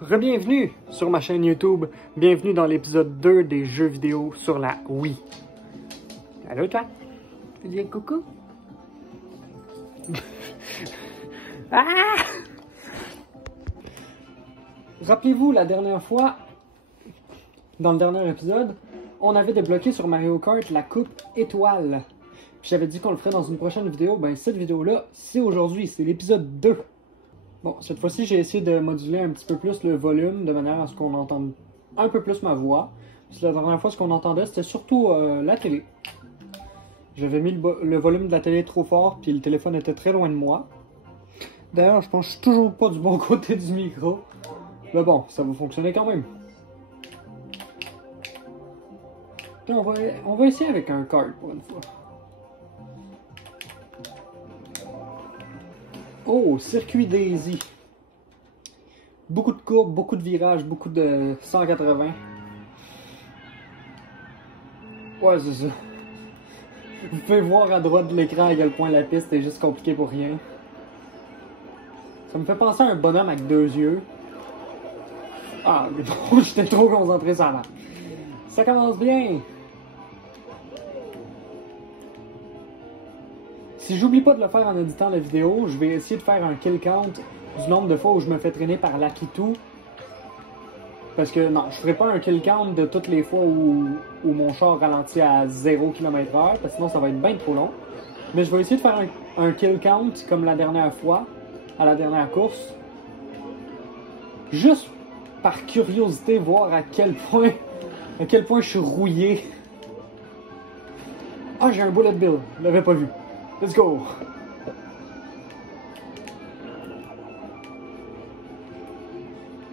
Rebienvenue sur ma chaîne YouTube. Bienvenue dans l'épisode 2 des jeux vidéo sur la Wii. Allô toi? Tu dis coucou? Ah! Rappelez-vous, la dernière fois, dans le dernier épisode, on avait débloqué sur Mario Kart la coupe étoile. J'avais dit qu'on le ferait dans une prochaine vidéo. Ben cette vidéo-là, c'est aujourd'hui, c'est l'épisode 2. Bon, cette fois-ci, j'ai essayé de moduler un petit peu plus le volume, de manière à ce qu'on entende un peu plus ma voix. Parce que la dernière fois, ce qu'on entendait, c'était surtout la télé. J'avais mis le volume de la télé trop fort, puis le téléphone était très loin de moi. D'ailleurs, je pense que je suis toujours pas du bon côté du micro. Mais bon, ça va fonctionner quand même. Puis on va essayer avec un kart pour une fois. Oh, circuit Daisy. Beaucoup de courbes, beaucoup de virages, beaucoup de 180. Ouais, c'est ça. Vous pouvez voir à droite de l'écran à quel point la piste est juste compliquée pour rien. Ça me fait penser à un bonhomme avec deux yeux. Ah, mais bon, j'étais trop concentré sur la map. Ça commence bien. Si j'oublie pas de le faire en éditant la vidéo, je vais essayer de faire un kill count du nombre de fois où je me fais traîner par Lakitu. Parce que non, je ferai pas un kill count de toutes les fois où mon char ralentit à 0 km/h, parce que sinon ça va être bien trop long. Mais je vais essayer de faire un kill count comme la dernière fois, à la dernière course. Juste par curiosité, voir à quel point je suis rouillé. Ah, j'ai un bullet bill, je l'avais pas vu. Let's go!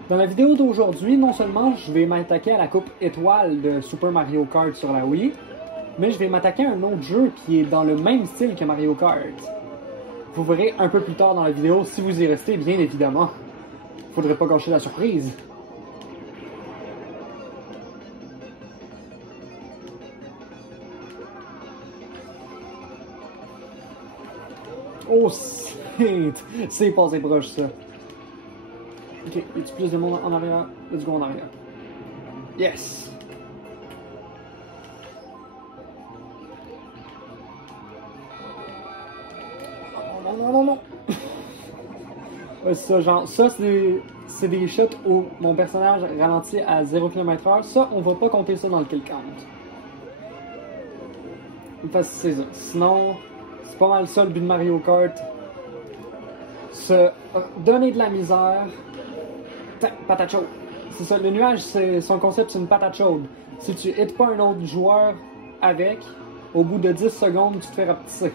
Dans la vidéo d'aujourd'hui, non seulement je vais m'attaquer à la coupe étoile de Super Mario Kart sur la Wii, mais je vais m'attaquer à un autre jeu qui est dans le même style que Mario Kart. Vous verrez un peu plus tard dans la vidéo si vous y restez, bien évidemment. Faudrait pas gâcher la surprise. Oh, c'est passé proche, ça. Ok, y a-tu plus de monde en arrière? Let's go en arrière. Yes! Non, non, non, non! Ouais, c'est ça, genre, ça, c'est des shots où mon personnage ralentit à 0 km/h. Ça, on va pas compter ça dans le kill count. Parce que c'est ça. Sinon, c'est pas mal ça le but de Mario Kart. Se donner de la misère. Patate chaude. C'est ça, le nuage, son concept, c'est une patate chaude. Si tu hits pas un autre joueur avec, au bout de 10 secondes, tu te fais rapetisser.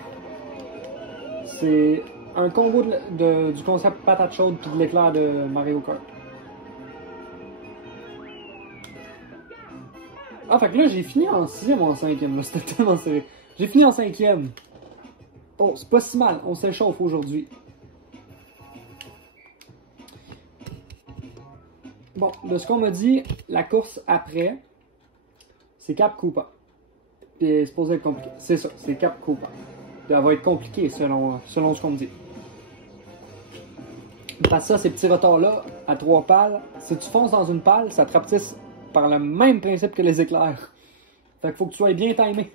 C'est un combo du concept patate chaude puis de l'éclair de Mario Kart. Ah, fait que là, j'ai fini en 6ème ou en 5ème, là, c'était tellement serré. J'ai fini en 5ème. Oh, c'est pas si mal, on s'échauffe aujourd'hui. Bon, de ce qu'on m'a dit, la course après, c'est Cap Koopa. Puis c'est supposé être compliqué. C'est ça, c'est Cap Koopa. Puis elle va être compliquée selon ce qu'on me dit. Parce que ça, ces petits retards-là, à 3 pales, si tu fonces dans une pale, ça te rapetisse par le même principe que les éclairs. Fait qu'il faut que tu sois bien timé.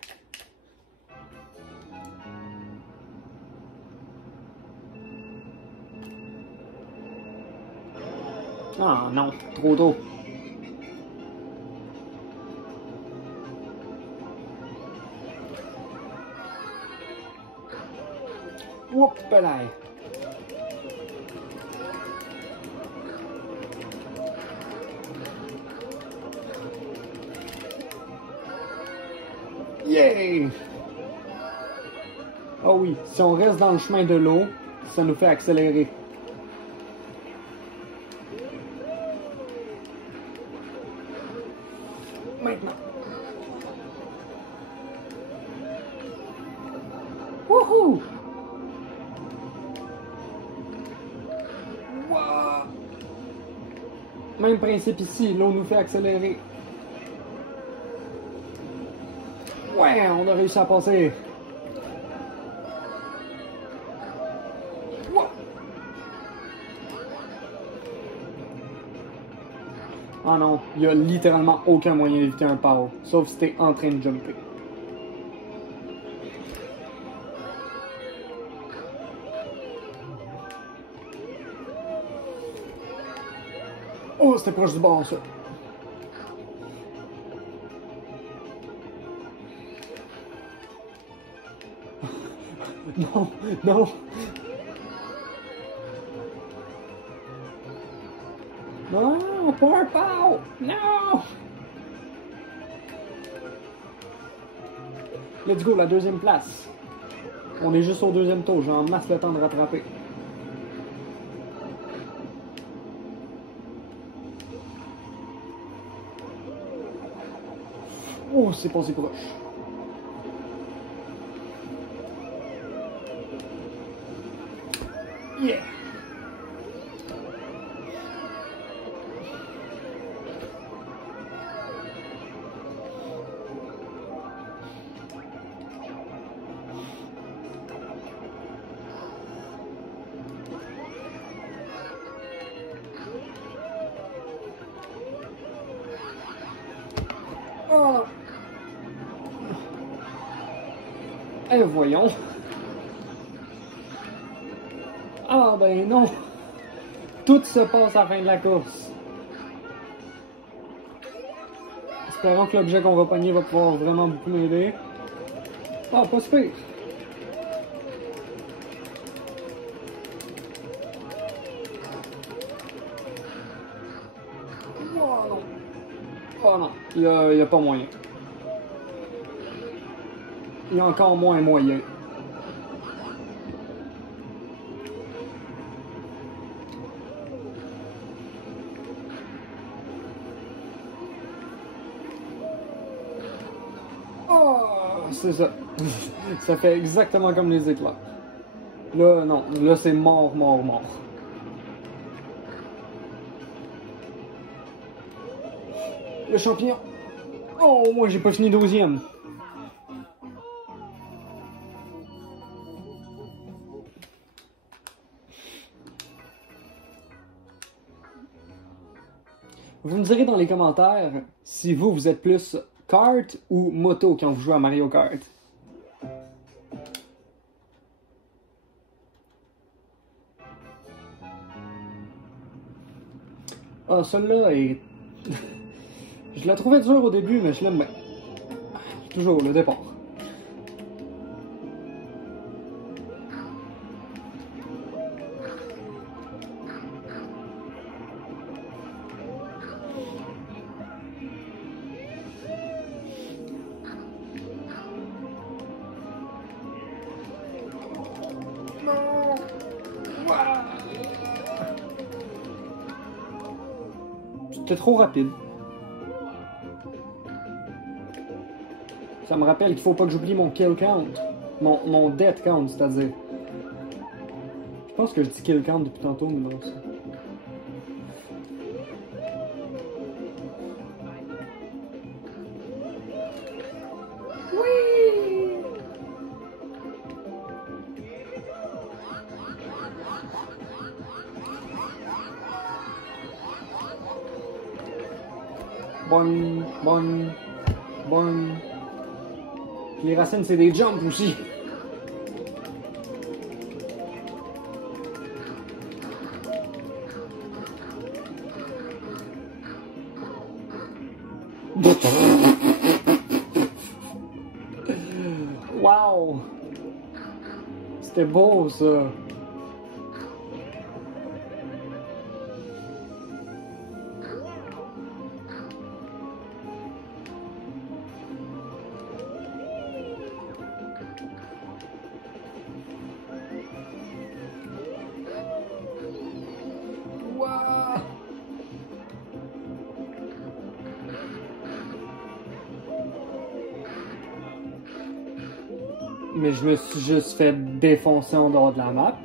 Ah non, trop tôt. Oups là. Yeah! Oh oui, si on reste dans le chemin de l'eau, ça nous fait accélérer. Maintenant. Wouhou! Wow! Même principe ici, l'eau nous fait accélérer. Ouais, on a réussi à passer. Ah non, il y a littéralement aucun moyen d'éviter un pow, sauf si t'es en train de jumper. Oh, c'était proche du bord, ça. Non, non. Non, pas un pow! Non! Let's go, la deuxième place. On est juste au deuxième tour, j'ai en masse le temps de rattraper. Oh, c'est passé proche. Yeah! Oh! Eh, voyons. Ah, ben non. Tout se passe à la fin de la course. Espérons que l'objet qu'on va pogner va pouvoir vraiment beaucoup m'aider. Ah, pas super. Oh non. Oh non, il y a pas moyen. Il y a encore moins moyen. Oh, c'est ça. Ça fait exactement comme les éclairs. Là, non. Là, c'est mort, mort, mort. Le champignon. Oh, moi, j'ai pas fini 12e. Vous me direz dans les commentaires si vous êtes plus kart ou moto quand vous jouez à Mario Kart. Ah, celui-là est... Je la trouvais dur au début, mais je l'aime bien. Toujours le départ. C'était trop rapide. Ça me rappelle qu'il faut pas que j'oublie mon kill count. Mon death count, c'est-à-dire. Je pense que je dis kill count depuis tantôt, mais non, ça. Oui! Bon, bon, bon. Les racines, c'est des jumps aussi. Wow! C'était beau, ça. Wow! Mais je me suis juste fait défoncer en dehors de la map.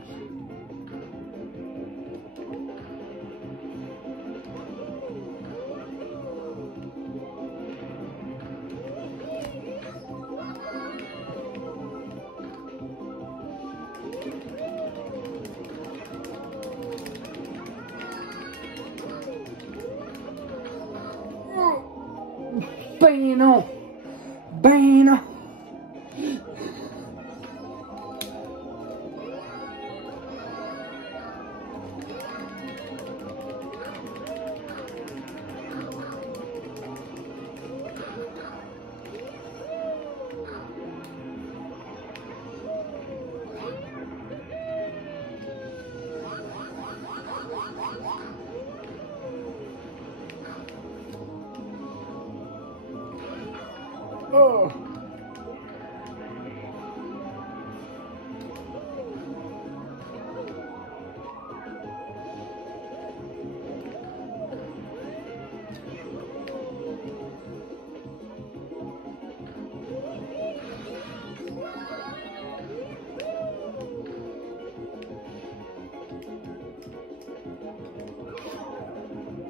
Ben non! Ben non! Oh!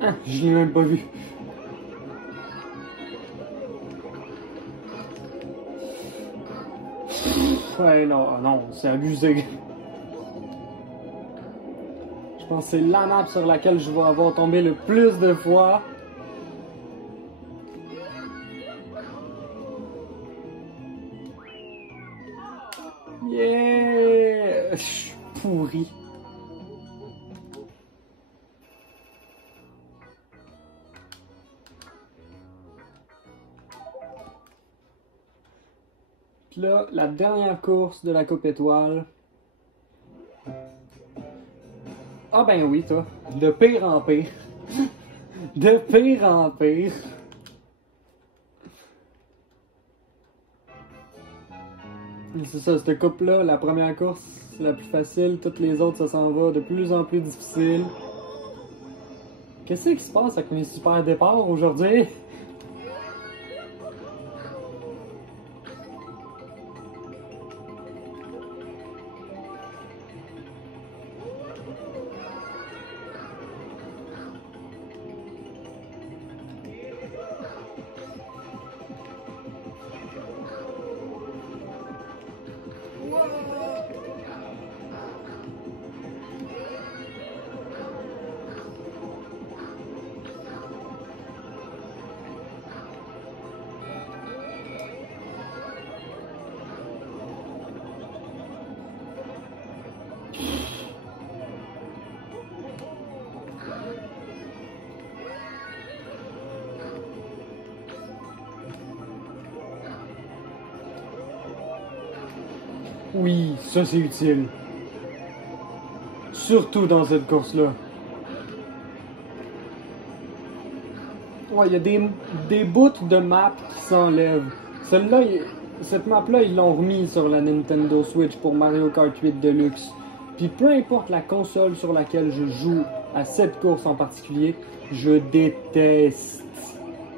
Ah, je l'ai même pas vu. Ouais, non, non, c'est abusé. Je pense que c'est la map sur laquelle je vais avoir tombé le plus de fois. Yeah! Je suis pourri. Puis là, la dernière course de la Coupe Étoile. Ah ben oui, toi. De pire en pire. De pire en pire. C'est ça, cette coupe-là, la première course, c'est la plus facile. Toutes les autres, ça s'en va de plus en plus difficile. Qu'est-ce qui se passe avec mes super départs aujourd'hui? Oui, ça c'est utile. Surtout dans cette course-là. Ouais, il y a des bouts de map qui s'enlèvent. Celle-là, cette map-là, ils l'ont remis sur la Nintendo Switch pour Mario Kart 8 Deluxe. Puis peu importe la console sur laquelle je joue à cette course en particulier, je déteste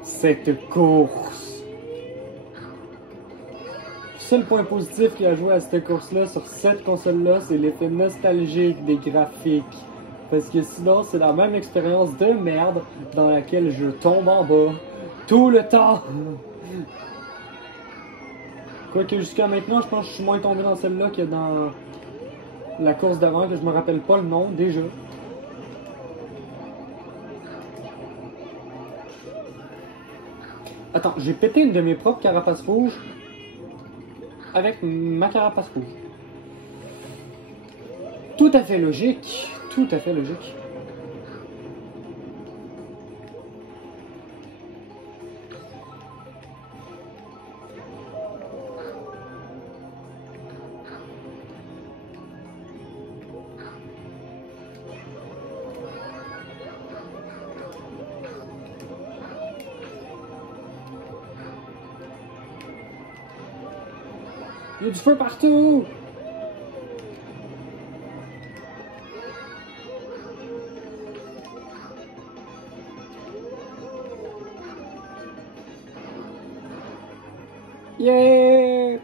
cette course. Le seul point positif qu'il a joué à cette course-là sur cette console-là, c'est l'effet nostalgique des graphiques. Parce que sinon, c'est la même expérience de merde dans laquelle je tombe en bas tout le temps. Quoique jusqu'à maintenant, je pense que je suis moins tombé dans celle-là que dans la course d'avant, que je me rappelle pas le nom déjà. Attends, j'ai pété une de mes propres carapaces rouges avec ma carapace rouge. Tout à fait logique. Tout à fait logique. Il y a du feu partout! Yeah!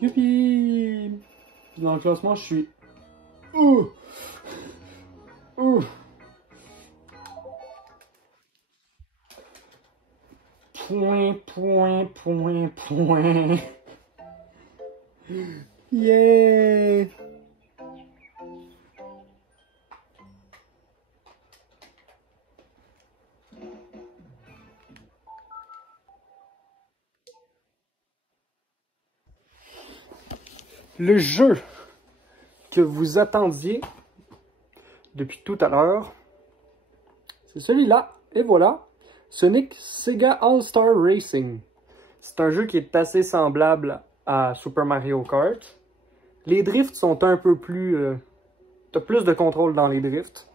Youpi! Dans le classement, je suis... Ouh! Ouh! Point. Yeah! Le jeu que vous attendiez depuis tout à l'heure, c'est celui-là. Et voilà, Sonic Sega All-Star Racing. C'est un jeu qui est assez semblable à Super Mario Kart. Les drifts sont un peu plus... t'as plus de contrôle dans les drifts.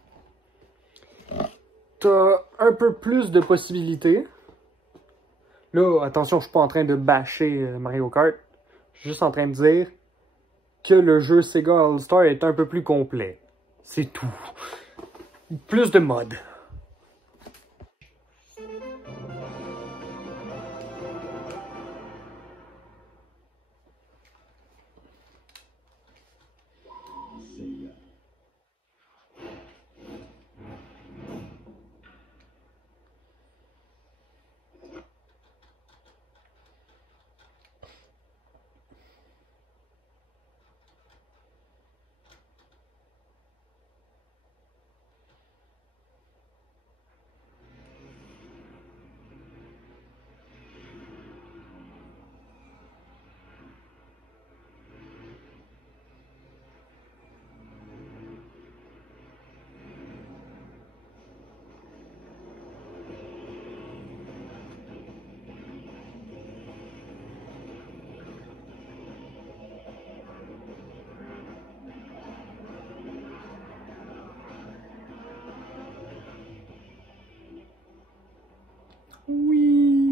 T'as un peu plus de possibilités. Là, attention, je suis pas en train de bâcher Mario Kart. Je suis juste en train de dire que le jeu Sega All-Star est un peu plus complet. C'est tout. Plus de modes. Oui.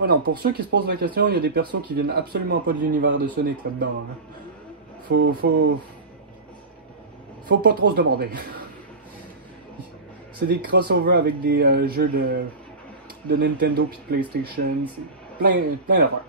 Oh non, pour ceux qui se posent la question, il y a des persos qui viennent absolument pas de l'univers de Sonic là-dedans. Hein. Faut pas trop se demander. C'est des crossovers avec des jeux de Nintendo puis de PlayStation. C'est plein d'affaires.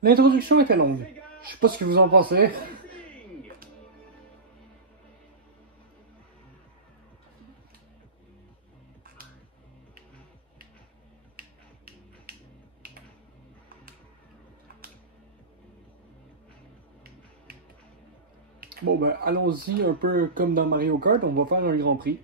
L'introduction était longue. Je sais pas ce que vous en pensez. Bon ben, allons-y un peu comme dans Mario Kart, on va faire un Grand Prix.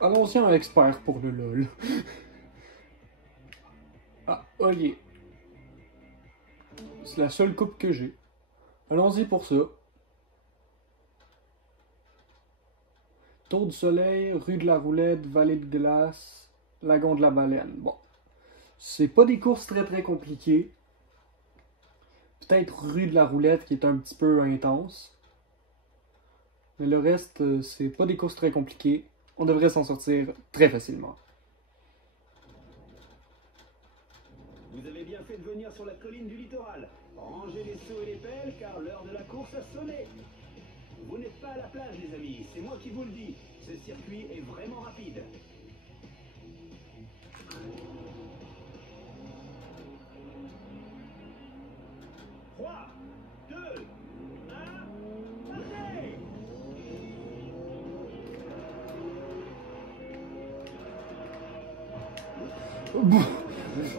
Allons-y en expert pour le LOL. Ah, ok. C'est la seule coupe que j'ai. Allons-y pour ça. Tour du Soleil, rue de la Roulette, Vallée de Glace, Lagon de la Baleine. Bon. C'est pas des courses très compliquées. Peut-être rue de la Roulette qui est un petit peu intense. Mais le reste, c'est pas des courses très compliquées. On devrait s'en sortir très facilement. Vous avez bien fait de venir sur la colline du littoral. Rangez les seaux et les pelles car l'heure de la course a sonné. Vous n'êtes pas à la plage les amis, c'est moi qui vous le dis. Ce circuit est vraiment rapide. Trois, 2, 1, partez!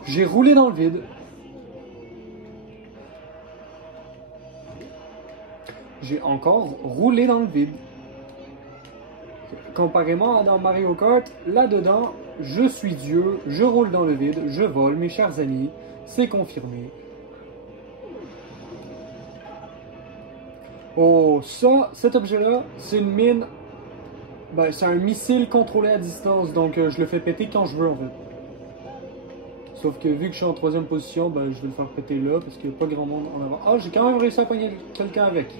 J'ai roulé dans le vide. J'ai encore roulé dans le vide. Comparément à dans Mario Kart, là-dedans, je suis Dieu, je roule dans le vide, je vole, mes chers amis, c'est confirmé. Oh, ça, cet objet-là, c'est une mine. Ben, c'est un missile contrôlé à distance, donc je le fais péter quand je veux en fait. Sauf que vu que je suis en 3e position, ben je vais le faire péter là parce qu'il n'y a pas grand monde en avant. Ah, j'ai quand même réussi à pogner quelqu'un avec.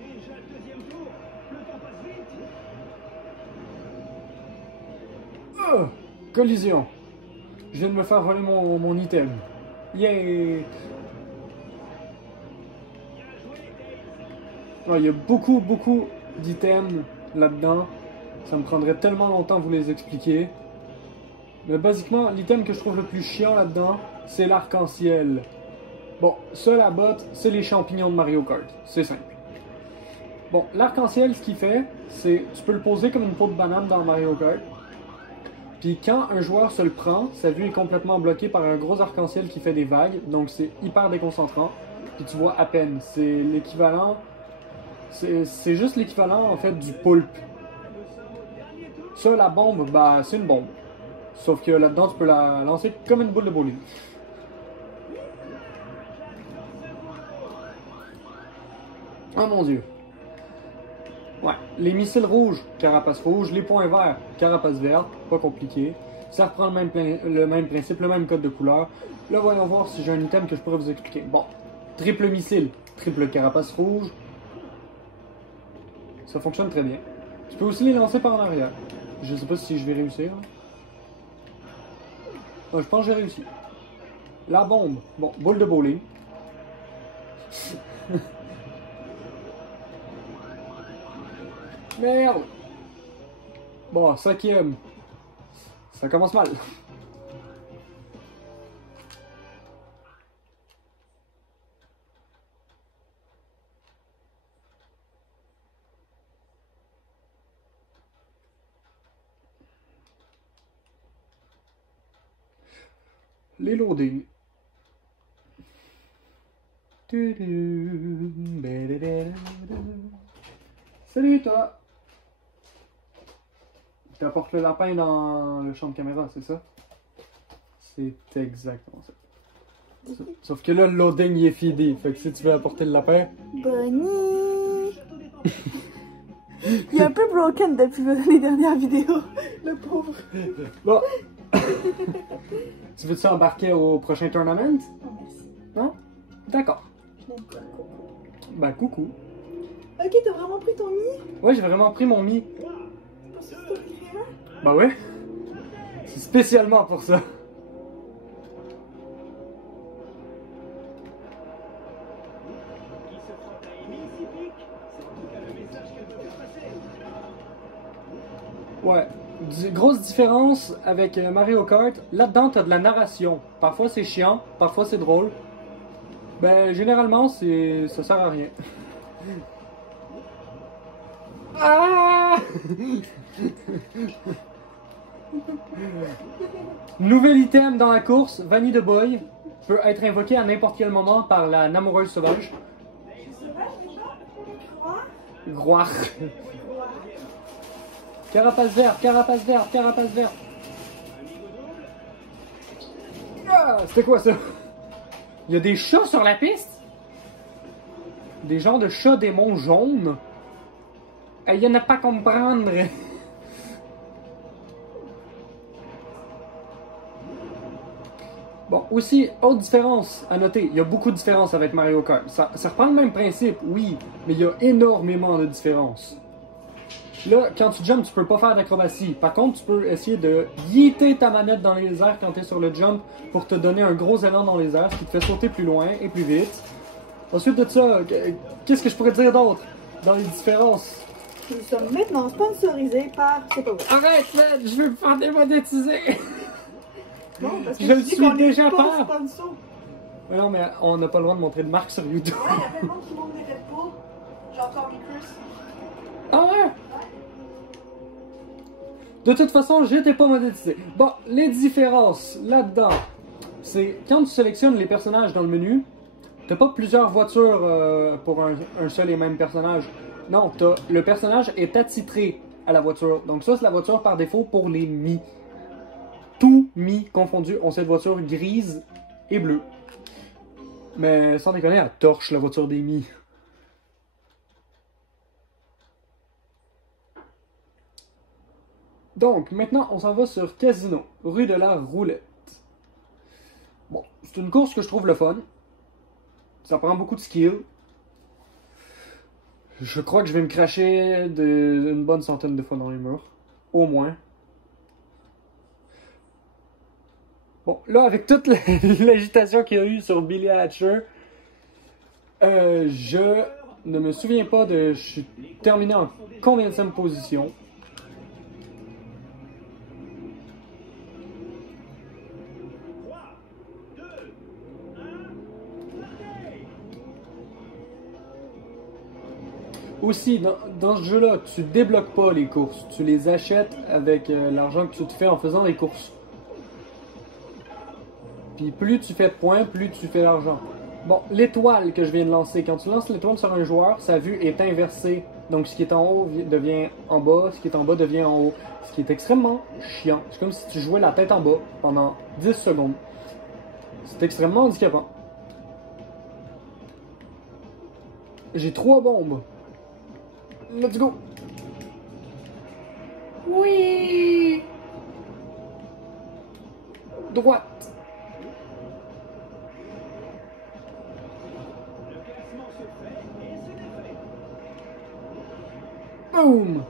Déjà le deuxième tour. Le temps passe vite. Collision. Je viens de me faire voler mon item. Yeah! Ah, il y a beaucoup d'items là-dedans. Ça me prendrait tellement longtemps de vous les expliquer. Mais basiquement, l'item que je trouve le plus chiant là-dedans, c'est l'arc-en-ciel. Bon, ça, la botte, c'est les champignons de Mario Kart. C'est simple. Bon, l'arc-en-ciel, ce qu'il fait, c'est tu peux le poser comme une peau de banane dans Mario Kart. Puis quand un joueur se le prend, sa vue est complètement bloquée par un gros arc-en-ciel qui fait des vagues. Donc c'est hyper déconcentrant. Puis tu vois à peine. C'est l'équivalent... C'est juste l'équivalent en fait du poulpe. Ça, la bombe, bah c'est une bombe. Sauf que là-dedans, tu peux la lancer comme une boule de bowling. Oh mon dieu. Ouais, les missiles rouges, carapace rouge, les points verts, carapace verte, pas compliqué. Ça reprend le même principe, le même code de couleur. Là, voyons voir si j'ai un item que je pourrais vous expliquer. Bon, triple missile, triple carapace rouge. Ça fonctionne très bien. Tu peux aussi les lancer par en arrière. Je sais pas si je vais réussir. Oh, je pense que j'ai réussi. La bombe. Bon, boule de bowling. Merde! Bon, 5e. Ça commence mal. Les loadings. Salut toi! Tu apportes le lapin dans le champ de caméra, c'est ça? C'est exactement ça. Sauf que là, le loading il est fini. Fait que si tu veux apporter le lapin. Bonnie! Il est un peu broken depuis les dernières vidéos. Le pauvre. Bon. Tu veux-tu embarquer au prochain tournament? Oh, merci. Non? D'accord. Je n'aime pas le coco. Bah, coucou. Ok, t'as vraiment pris ton nid? Ouais, j'ai vraiment pris mon Mi. Parce que t'as pris un? Bah ouais. C'est spécialement pour ça. Qui se frotte à Amy, si pique. C'est en tout cas le message qu'elle veut faire passer. Ouais. Grosse différence avec Mario Kart. Là-dedans, t'as de la narration. Parfois c'est chiant, parfois c'est drôle. Ben, généralement, ça sert à rien. Ah! Nouvel item dans la course, Vanille de Boy, peut être invoqué à n'importe quel moment par la Namoureuse sauvage. Groire. Carapace verte, carapace verte, carapace verte. Ah, c'était quoi ça? Il y a des chats sur la piste? Des genres de chats démons jaunes? Il y en a pas à comprendre. Bon, aussi, autre différence à noter, il y a beaucoup de différences avec Mario Kart. Ça reprend le même principe, oui, mais il y a énormément de différences. Là, quand tu jumps, tu peux pas faire d'acrobatie. Par contre, tu peux essayer de yeeter ta manette dans les airs quand tu es sur le jump pour te donner un gros élan dans les airs, ce qui te fait sauter plus loin et plus vite. Ensuite de ça, qu'est-ce que je pourrais dire d'autre dans les différences? Nous sommes maintenant sponsorisés par... C'est pas vrai. Arrête, là, je veux me faire démonétiser! Non, parce que Je le dis suis qu'on est déjà pas pas. sponsor. Mais non, mais on n'a pas le droit de montrer de marque sur YouTube. Ouais, il y a plein de monde qui monte des Red Bull. Genre Tommy Chris. Ah ouais? De toute façon, j'étais pas monétisé. Bon, les différences là-dedans, c'est quand tu sélectionnes les personnages dans le menu, t'as pas plusieurs voitures pour un seul et même personnage. Non, le personnage est attitré à la voiture. Donc ça, c'est la voiture par défaut pour les Mi. tout mis confondu ont cette voiture grise et bleue. Mais sans déconner, elle torche la voiture des Mi. Donc, maintenant, on s'en va sur Casino, rue de la Roulette. Bon, c'est une course que je trouve le fun. Ça prend beaucoup de skill. Je crois que je vais me cracher une bonne centaine de fois dans les murs. Au moins. Bon, là, avec toute l'agitation qu'il y a eu sur Billy Hatcher, je ne me souviens pas de... Je suis terminé en combienième position. Aussi, dans ce jeu-là, tu débloques pas les courses. Tu les achètes avec l'argent que tu te fais en faisant les courses. Puis plus tu fais de points, plus tu fais d'argent. Bon, l'étoile que je viens de lancer, quand tu lances l'étoile sur un joueur, sa vue est inversée. Donc ce qui est en haut devient en bas, ce qui est en bas devient en haut. Ce qui est extrêmement chiant. C'est comme si tu jouais la tête en bas pendant 10 secondes. C'est extrêmement handicapant. J'ai 3 bombes. Let's go! Oui! Droite! Boom!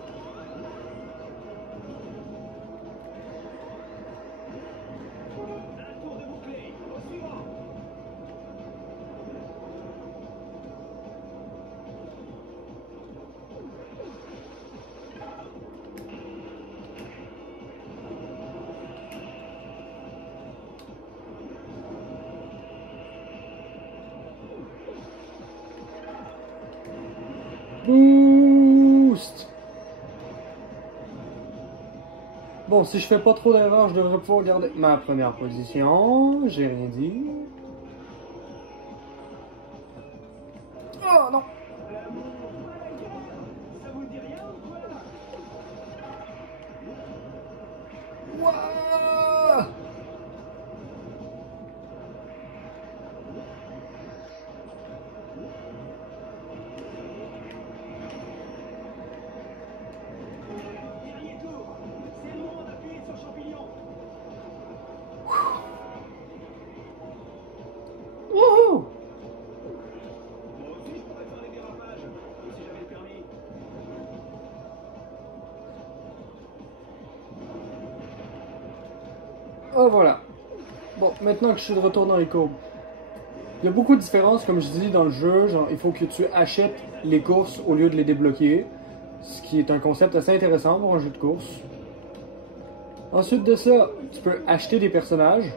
Boost! Bon, si je fais pas trop d'erreurs, je devrais pouvoir garder ma première position. J'ai rien dit. Oh non! Wouah! Wouhou! Oh voilà. Bon, maintenant que je suis de retour dans les courbes. Il y a beaucoup de différences, comme je dis, dans le jeu. Genre, il faut que tu achètes les courses au lieu de les débloquer. Ce qui est un concept assez intéressant pour un jeu de course. Ensuite de ça, tu peux acheter des personnages.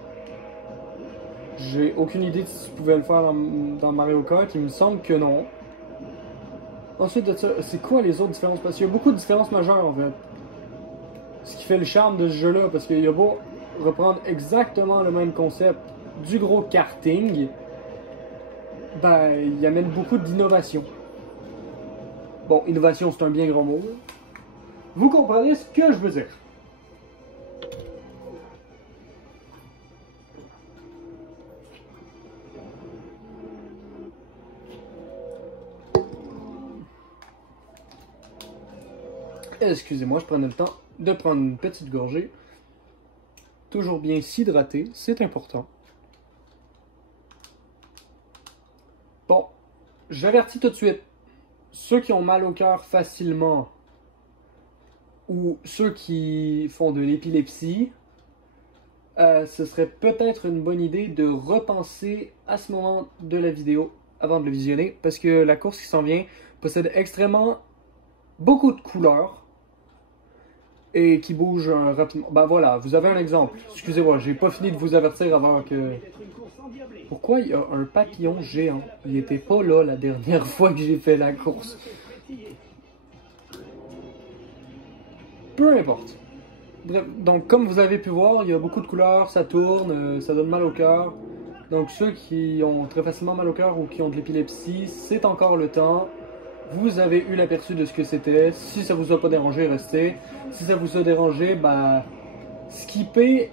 J'ai aucune idée de si tu pouvais le faire dans Mario Kart. Il me semble que non. Ensuite de ça, c'est quoi les autres différences? Parce qu'il y a beaucoup de différences majeures en fait. Ce qui fait le charme de ce jeu-là. Parce qu'il y a beau reprendre exactement le même concept du gros karting, ben, il amène beaucoup d'innovation. Bon, innovation c'est un bien grand mot. Vous comprenez ce que je veux dire. Excusez-moi, je prenais le temps de prendre une petite gorgée. Toujours bien s'hydrater, c'est important. Bon, j'avertis tout de suite. Ceux qui ont mal au cœur facilement ou ceux qui font de l'épilepsie, ce serait peut-être une bonne idée de repenser à ce moment de la vidéo avant de le visionner, parce que la course qui s'en vient possède extrêmement beaucoup de couleurs et qui bouge rapidement. Ben voilà, vous avez un exemple. Excusez-moi, j'ai pas fini de vous avertir avant que... Pourquoi il y a un papillon géant? Il était pas là la dernière fois que j'ai fait la course. Peu importe. Bref, donc comme vous avez pu voir, il y a beaucoup de couleurs, ça tourne, ça donne mal au cœur. Donc ceux qui ont très facilement mal au cœur ou qui ont de l'épilepsie, c'est encore le temps. Vous avez eu l'aperçu de ce que c'était. Si ça vous a pas dérangé, restez. Si ça vous a dérangé, bah, skippez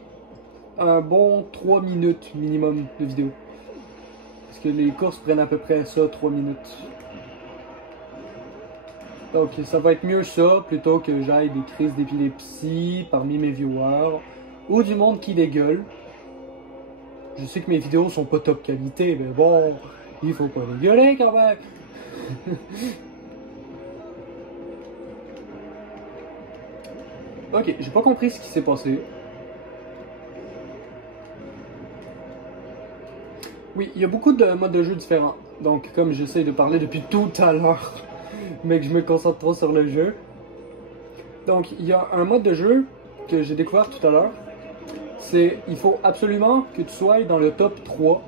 un bon 3 minutes minimum de vidéo. Parce que les courses prennent à peu près ça, 3 minutes. Donc ça va être mieux ça, plutôt que j'aille des crises d'épilepsie parmi mes viewers, ou du monde qui dégueule. Je sais que mes vidéos sont pas top qualité, mais bon, il faut pas dégueuler quand même. Ok, j'ai pas compris ce qui s'est passé. Oui, il y a beaucoup de modes de jeu différents. Donc, comme j'essaie de parler depuis tout à l'heure, mais que je me concentre trop sur le jeu. Donc, il y a un mode de jeu que j'ai découvert tout à l'heure. C'est, il faut absolument que tu sois dans le top 3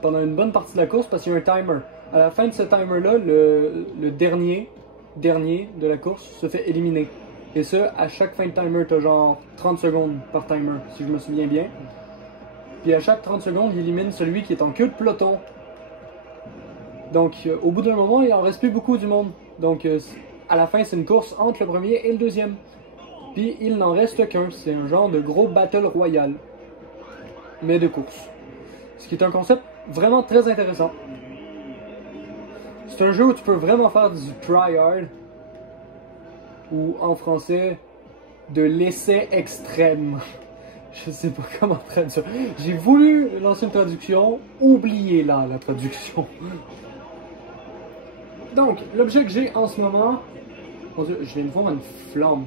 pendant une bonne partie de la course parce qu'il y a un timer. À la fin de ce timer-là, le dernier de la course se fait éliminer. Et ça, à chaque fin de timer, t'as genre 30 secondes par timer, si je me souviens bien. Puis à chaque 30 secondes, il élimine celui qui est en queue de peloton. Donc, au bout d'un moment, il en reste plus beaucoup du monde. Donc, à la fin, c'est une course entre le premier et le deuxième. Puis, il n'en reste qu'un. C'est un genre de gros battle royal. Mais de course. Ce qui est un concept vraiment très intéressant. C'est un jeu où tu peux vraiment faire du try-hard. Ou, en français, de l'essai extrême. Je sais pas comment traduire. J'ai voulu lancer une traduction, oubliez-la, la traduction. Donc, l'objet que j'ai en ce moment... Mon Dieu, je viens de voir une flamme.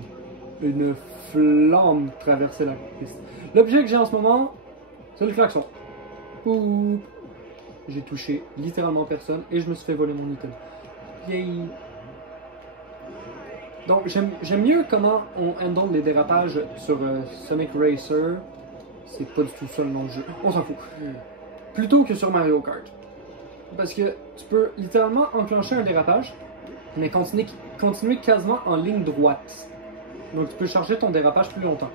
Une flamme traverser la piste. L'objet que j'ai en ce moment, c'est le klaxon. Ouh. J'ai touché littéralement personne et je me suis fait voler mon item. Yay! Donc, j'aime mieux comment on handle les dérapages sur Sonic Racer. C'est pas du tout ça le nom du jeu. On s'en fout. Plutôt que sur Mario Kart. Parce que tu peux littéralement enclencher un dérapage, mais continuer quasiment en ligne droite. Donc, tu peux charger ton dérapage plus longtemps.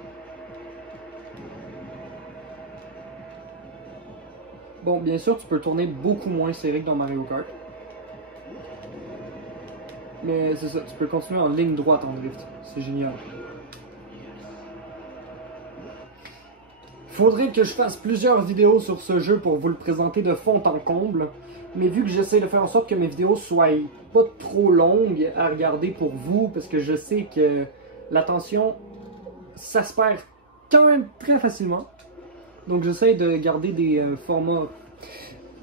Bon, bien sûr, tu peux tourner beaucoup moins serré que dans Mario Kart. Mais c'est ça, tu peux continuer en ligne droite en drift. C'est génial. Faudrait que je fasse plusieurs vidéos sur ce jeu pour vous le présenter de fond en comble. Mais vu que j'essaie de faire en sorte que mes vidéos soient pas trop longues à regarder pour vous, parce que je sais que l'attention, ça se perd quand même très facilement. Donc j'essaie de garder des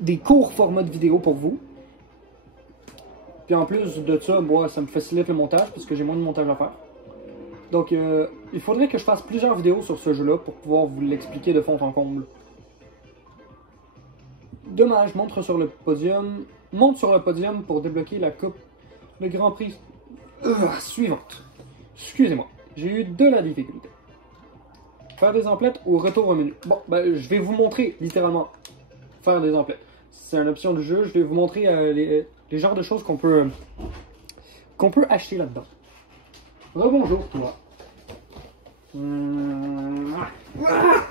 des courts formats de vidéos pour vous. Puis en plus de ça, moi, ça me facilite le montage parce que j'ai moins de montage à faire. Donc, il faudrait que je fasse plusieurs vidéos sur ce jeu-là pour pouvoir vous l'expliquer de fond en comble. Dommage, monte sur le podium pour débloquer la coupe, le Grand Prix suivante. Excusez-moi, j'ai eu de la difficulté. Faire des emplettes ou retour au menu. Bon, ben, je vais vous montrer littéralement faire des emplettes. C'est une option du jeu, je vais vous montrer les genres de choses qu'on peut acheter là-dedans. Rebonjour, toi. Deux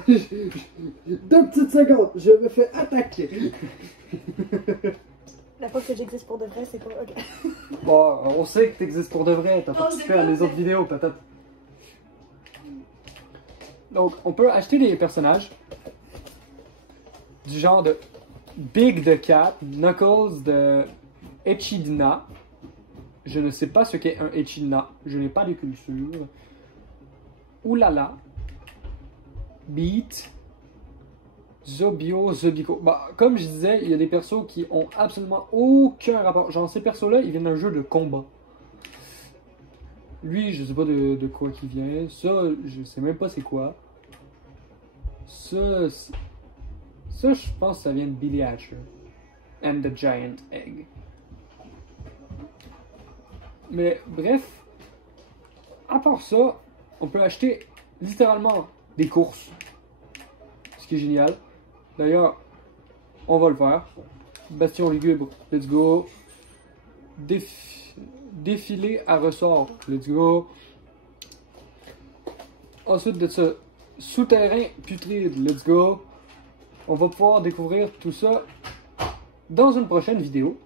petites secondes, je me fais attaquer. La fois que j'existe pour de vrai, c'est pas... Ok. Bon, on sait que t'existes pour de vrai, t'as participé à les autres vidéos, peut-être. Donc, on peut acheter des personnages du genre de Big the Cat, Knuckles de Echidna. Je ne sais pas ce qu'est un Echidna, je n'ai pas de culture. Oulala, Beat, Zobico. Bah, comme je disais, il y a des persos qui ont absolument aucun rapport. Genre, ces persos-là, ils viennent d'un jeu de combat. Lui, je sais pas de quoi il vient. Ça, je sais même pas c'est quoi. Ça, je pense que ça vient de Billy Hatcher. And the Giant Egg. Mais bref, à part ça, on peut acheter littéralement des courses. Ce qui est génial. D'ailleurs, on va le faire. Bastion lugubre, let's go. Défilé à ressort, let's go. Ensuite de ça, souterrain putride, let's go. On va pouvoir découvrir tout ça dans une prochaine vidéo.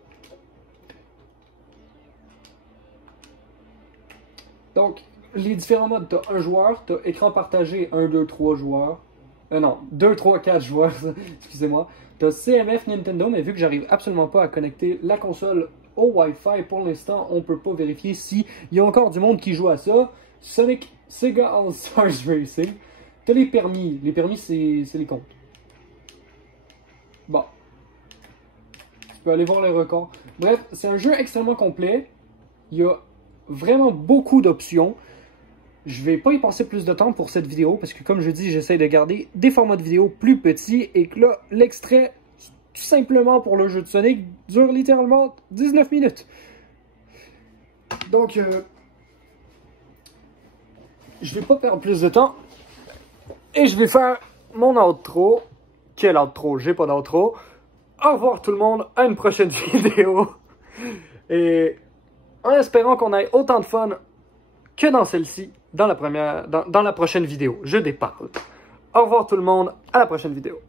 Donc, les différents modes, tu as un joueur, tu as écran partagé 1, 2, 3 joueurs, Non, 2, 3, 4 joueurs, excusez-moi. T'as CMF Nintendo, mais vu que j'arrive absolument pas à connecter la console au Wi-Fi, pour l'instant, on peut pas vérifier s'il y a encore du monde qui joue à ça. Sonic, Sega All-Stars Racing. T'as les permis. Les permis, c'est les comptes. Bon. Tu peux aller voir les records. Bref, c'est un jeu extrêmement complet. Il y a vraiment beaucoup d'options. Je vais pas y passer plus de temps pour cette vidéo parce que comme je dis, j'essaie de garder des formats de vidéo plus petits et que là, l'extrait, tout simplement pour le jeu de Sonic, dure littéralement 19 minutes. Donc, je vais pas perdre plus de temps et je vais faire mon outro. Quel outro? J'ai pas d'outro. Au revoir tout le monde, à une prochaine vidéo. Et en espérant qu'on ait autant de fun que dans celle-ci, dans la prochaine vidéo. Je déparle. Au revoir tout le monde, à la prochaine vidéo.